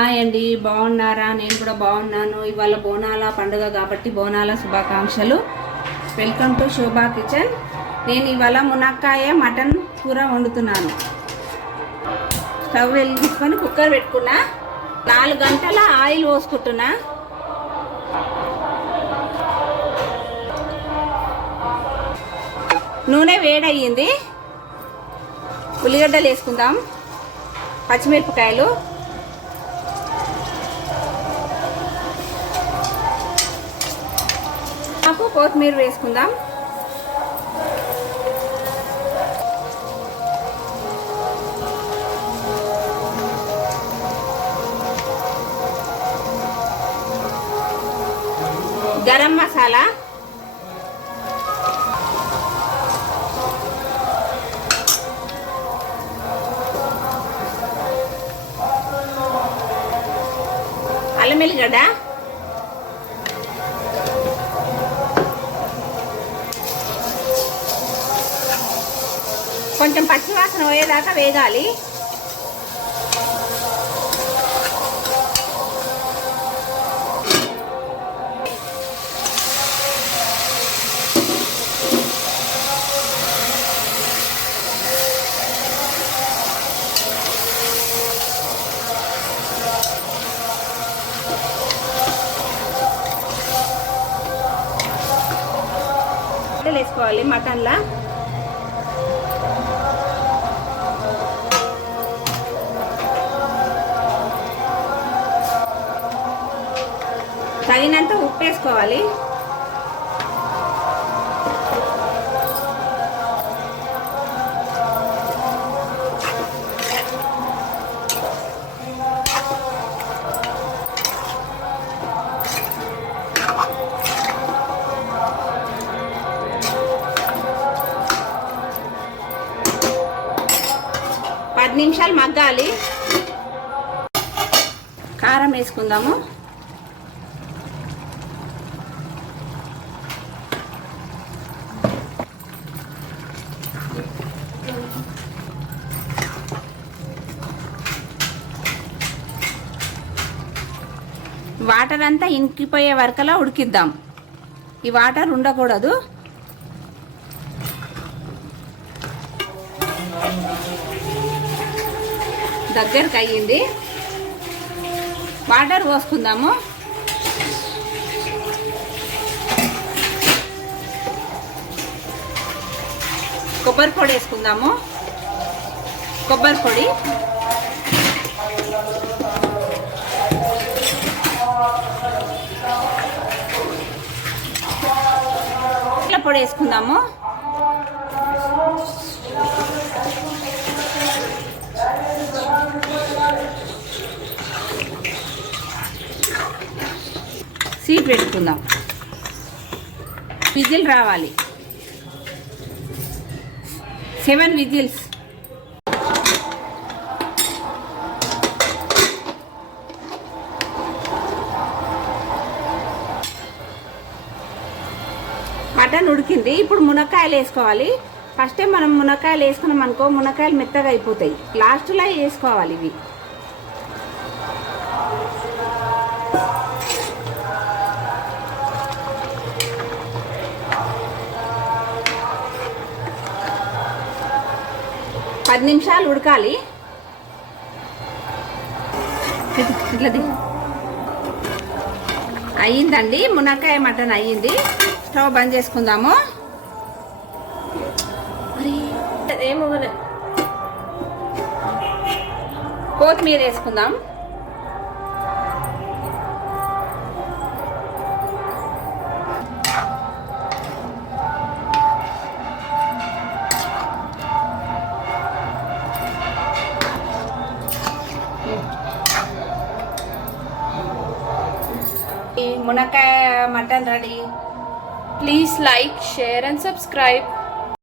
Hi అండి, బాగున్నారా? నేను కూడా బాగున్నాను. ఇవాళ బోనాల పండుగ కాబట్టి బోనాల శుభాకాంక్షలు. Welcome to Shobha kitchen. నేను ఇవాళ మునక్కాయ మటన్ కూర వండుతున్నాను. స్టవ్ వెలిగించుకొని కుక్కర్ పెట్టుకున్నా. 4 గంటల ఆయిల్ పోసుకుంటున్నా. నూనె వేడయ్యింది. ఉల్లిగడ్డలు వేసుకుందాం, పచ్చిమిరపకాయలు, కొత్తిమీర వేసుకుందాం. గరం మసాలా, అల్లం వెల్లిగడ్డ, కొంచెం పచ్చివాసన పోయేదాకా వేగాలి. వేసుకోవాలి మటన్లా. తగినంత ఉప్పు వేసుకోవాలి. పది నిమిషాలు మగ్గాలి. కారం వేసుకుందాము. వాటర్ అంతా ఇంకిపోయే వరకలా ఉడికిద్దాం. ఈ వాటర్ ఉండకూడదు. దగ్గరకు అయ్యింది. వాటర్ పోసుకుందాము. కొబ్బరి పొడి వేసుకుందాము. కొబ్బరి పొడి, పొడి వేసుకుందాము. సీట్ పెట్టుకుందాం. విజిల్ రావాలి. 7 విజిల్స్. మటన్ ఉడికింది. ఇప్పుడు మునక్కాయలు వేసుకోవాలి. ఫస్ట్ టైం మనం మునక్కాయలు వేసుకున్నాం అనుకో, మునక్కాయలు మెత్తగా అయిపోతాయి. లాస్ట్లో వేసుకోవాలి ఇవి. పది నిమిషాలు ఉడకాలి. ఇట్లది అయ్యిందండి. మునక్కాయ మటన్ అయ్యింది. స్టవ్ బంద్ చేసుకుందాము. కొత్తిమీర వేసుకుందాం. మునక్కాయ mutton ready. Please like, share and subscribe.